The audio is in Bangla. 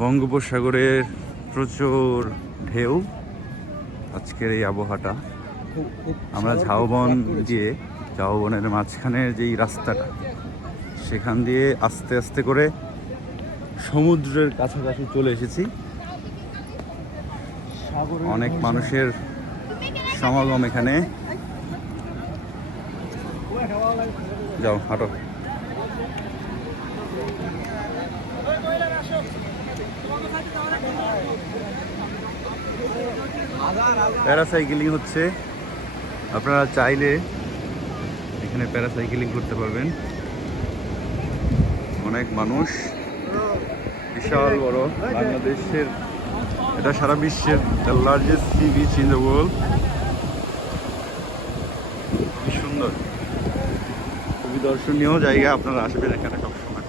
বঙ্গোপসাগরের প্রচুর ঢেউ আজকের এই আবহাওয়াটা। আমরা ঝাউবন দিয়ে, ঝাউবনের মাঝখানের যেই রাস্তাটা, সেখান দিয়ে আস্তে আস্তে করে সমুদ্রের কাছাকাছি চলে এসেছি। অনেক মানুষের সমাগম এখানে। যাও হাঁটো। প্যারাসাইকেলিং হচ্ছে, আপনারা চাইলে এখানে প্যারাসাইকেলিং করতে পারবেন। অনেক মানুষ, বিশাল বড়, বাংলাদেশের, এটা সারা বিশ্বের largest sea beach in the world. কি সুন্দর, খুবই দর্শনীয় জায়গা, আপনারা আসবেন এখানে সবসময়।